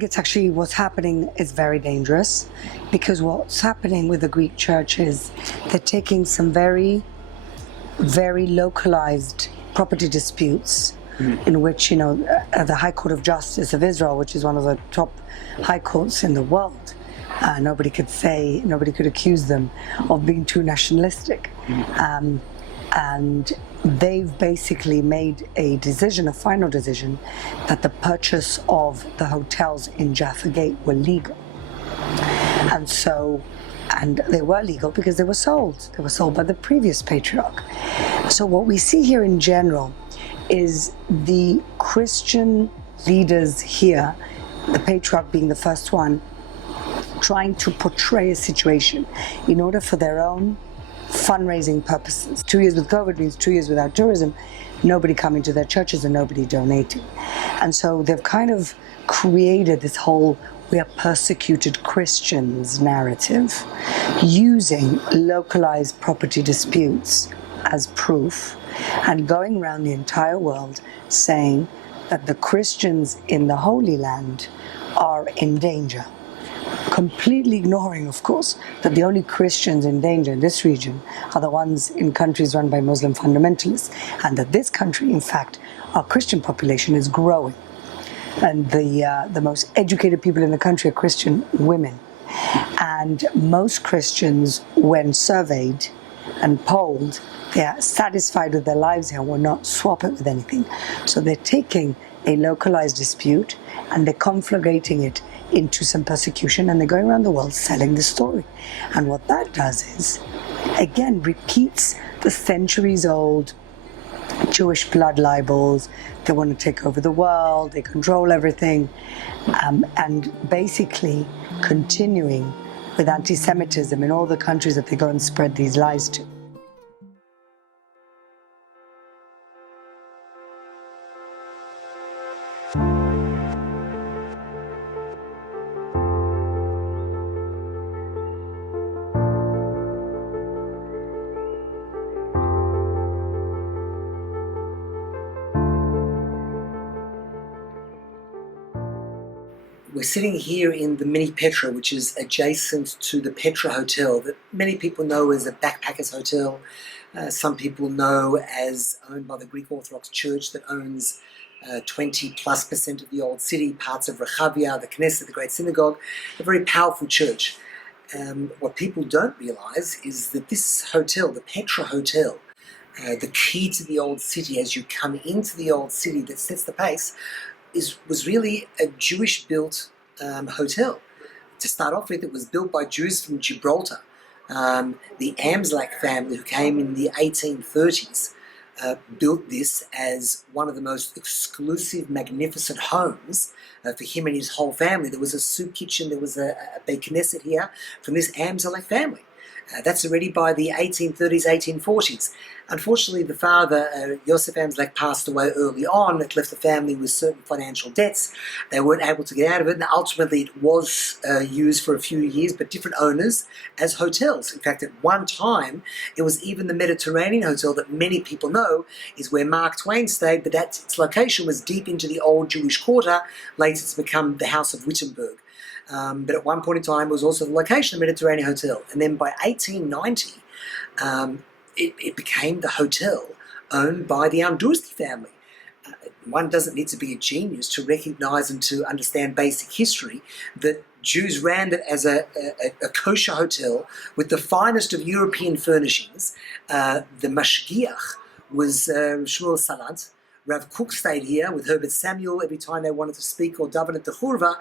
think it's actually what's happening is very dangerous, because what's happening with the Greek Church is they're taking some very, very localized property disputes in which, the High Court of Justice of Israel, which is one of the top high courts in the world, nobody could accuse them of being too nationalistic. And they've basically made a final decision, that the purchase of the hotels in Jaffa Gate were legal. And they were legal because they were sold. They were sold by the previous patriarch. So what we see here in general is the Christian leaders here, the patriarch being the first one, trying to portray a situation in order for their own fundraising purposes. 2 years with COVID means 2 years without tourism, nobody coming to their churches and nobody donating. And so they've kind of created this whole "we are persecuted Christians" narrative, using localized property disputes as proof, and going around the entire world saying that the Christians in the Holy Land are in danger. Completely ignoring, of course, that the only Christians in danger in this region are the ones in countries run by Muslim fundamentalists, and that this country, in fact, our Christian population is growing. And the most educated people in the country are Christian women. And most Christians, when surveyed and polled, they are satisfied with their lives here and will not swap it with anything. So they're taking a localized dispute and they're conflagrating it into some persecution, and they're going around the world selling the story. And what that does is, again, repeats the centuries-old Jewish blood libels. They want to take over the world, they control everything, and basically continuing with anti-Semitism in all the countries that they go and spread these lies to. We're sitting here in the mini Petra, which is adjacent to the Petra Hotel that many people know as a backpackers hotel. Some people know as owned by the Greek Orthodox Church that owns 20+% of the old city, parts of Rechavia, the Knesset, the Great Synagogue, a very powerful church. What people don't realize is that this hotel, the Petra Hotel, the key to the old city as you come into the old city that sets the pace, was really a Jewish-built hotel. To start off with, it was built by Jews from Gibraltar. The Amslak family, who came in the 1830s, built this as one of the most exclusive, magnificent homes for him and his whole family. There was a soup kitchen, there was a Beit Knesset here from this Amslak family. That's already by the 1830s, 1840s. Unfortunately, the father, Yosef Amslak, passed away early on. It left the family with certain financial debts. They weren't able to get out of it, and ultimately it was used for a few years, but different owners, as hotels. In fact, at one time, it was even the Mediterranean Hotel that many people know is where Mark Twain stayed, but its location was deep into the old Jewish quarter. Later, it's become the House of Wittenberg. But at one point in time, it was also the location of the Mediterranean Hotel. And then by 1890, it became the hotel owned by the Amdurski family. One doesn't need to be a genius to recognize and to understand basic history that Jews ran it as a kosher hotel with the finest of European furnishings. The mashgiach was Shmuel Salant. Rav Kook stayed here with Herbert Samuel every time they wanted to speak or daven at the Churva.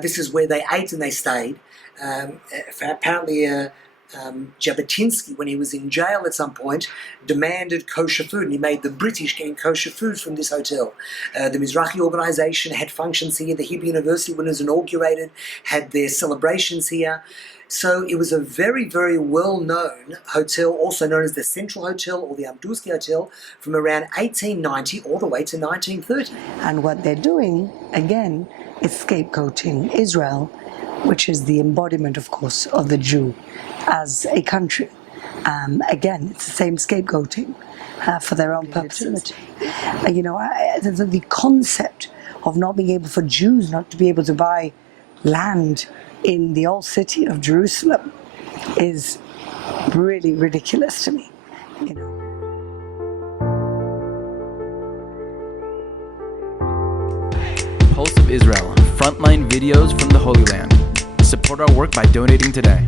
This is where they ate and they stayed. Apparently, Jabotinsky, when he was in jail at some point, demanded kosher food, and he made the British getting kosher food from this hotel. The Mizrahi organization had functions here. The Hebrew University, when it was inaugurated, had their celebrations here. So it was a very, very well-known hotel, also known as the Central Hotel or the Amdurski Hotel, from around 1890 all the way to 1930. And what they're doing, again, is scapegoating Israel, which is the embodiment, of course, of the Jew as a country. Again, it's the same scapegoating for their own purposes. The concept of not being able for Jews not to be able to buy land in the old city of Jerusalem is really ridiculous to me, you know. Pulse of Israel, frontline videos from the Holy Land. Support our work by donating today.